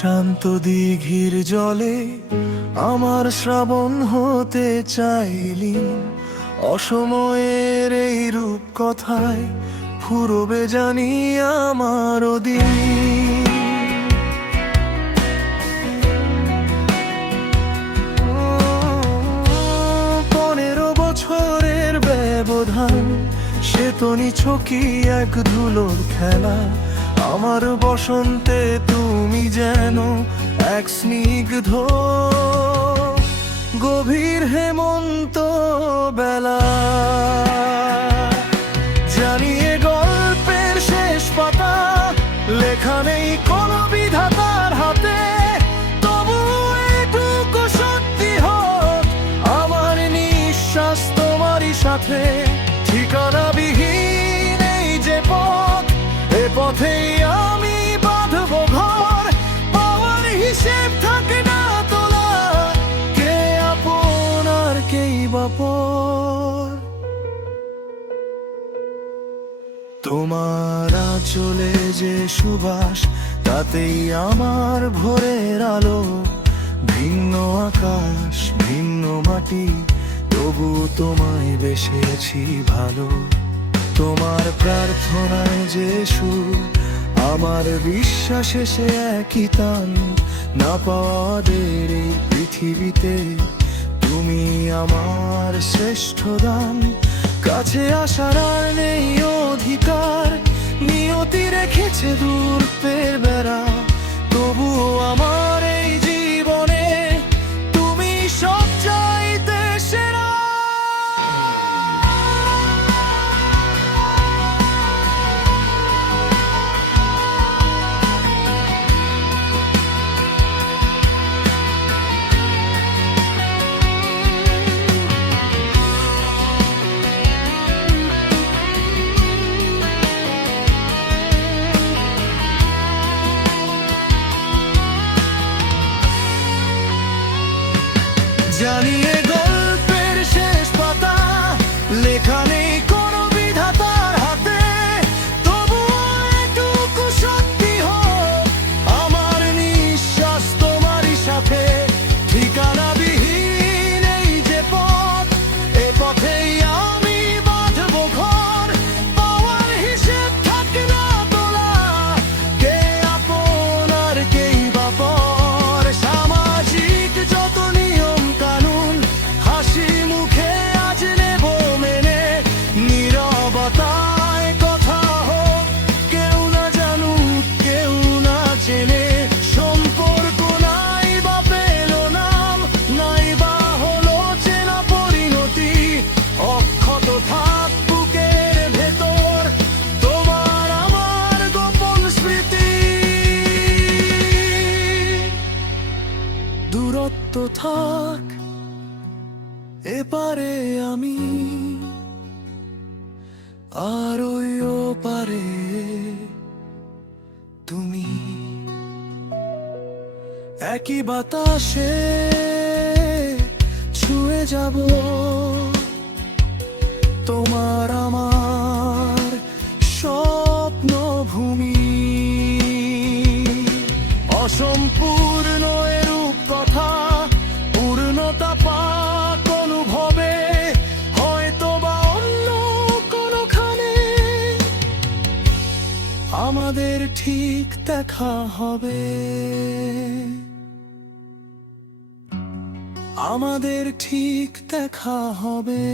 শান্ত দিঘির জলে আমার শ্রাবণ হতে চাইলি, অসময়ের এই রূপ কথায় ফুরবে জানি আমার দিন। 15 বছরের ব্যবধান, সে তো নিছকই এক ধুলোর খেলা। আমার বসন্তে তুমি যেন এক স্নিগ্ধ গভীর হেমন্ত বেলা। জানিয়ে গল্পের শেষ পাতা লেখা নেই কোনো বিধাতার হাতে, তবু এটুকু সত্যি হোক আমার নিঃশ্বাস তোমারই সাথে। ঠিকানাবিহীন এই যে পথ, এ পথেই আমি বাঁধব ঘর। পাওয়ার হিসেব থাকে না তোলা, কে আপন আর কেই বা পর। তোমার আঁচলে যে সুবাস, তাতেই আমার ভোরের আলো। ভিন্ন আকাশ ভিন্ন মাটি, তবু তোমায় বেসেছি ভালো। তোমার প্রার্থনায় যে সুর, আমার বিশ্বাসে সে একই তান। না পাওয়াদের এই পৃথিবীতে তুমি আমার শ্রেষ্ঠ দান। কাছে আসার আর নেই অধিকার, নিয়তি রেখেছে দূরত্বের বেড়া। তবুও আমার এই জীবনে তুমি সব চাইতে সেরা। জানিয়ে গল্পের শেষ পাতা লেখা নেই কোনো বিধাতার হাতে, তবু এটুকু সত্যি হোক আমার নিঃশ্বাস তোমারই সাথে। ঠিকানাবিহীন এই যে পথ, এ পথেই আমি বাঁধব ঘর। পাওয়ার হিসেব থাকে না তোলা, কে আপন আর কেই বা পর। সামাজিক যত নিয়ম কানুন, হাসি মুখে আজ নেব মেনে। নীরবতায় কথা হোক, কেউ না জানুক কেউ না জেনে। সম্পর্ক নাই বা পেল নাম, নাই বা হলো চেনা পরিণতি। অক্ষত থাক বুকের ভেতর তোমার আমার গোপন স্মৃতি। দূরত্ব থাক এপারে আমি, আর ওই ওপারে তুমি। একই বাতাসে ছুঁয়ে যাব তোমার আমার স্বপ্ন ভূমি। অসম্পূর্ণ এরূপ কথা পূর্ণতা পাক অনুভবে, হয়তো বা অন্য কোনোখানে আমাদের ঠিক দেখা হবে। আমাদের ঠিক দেখা হবে।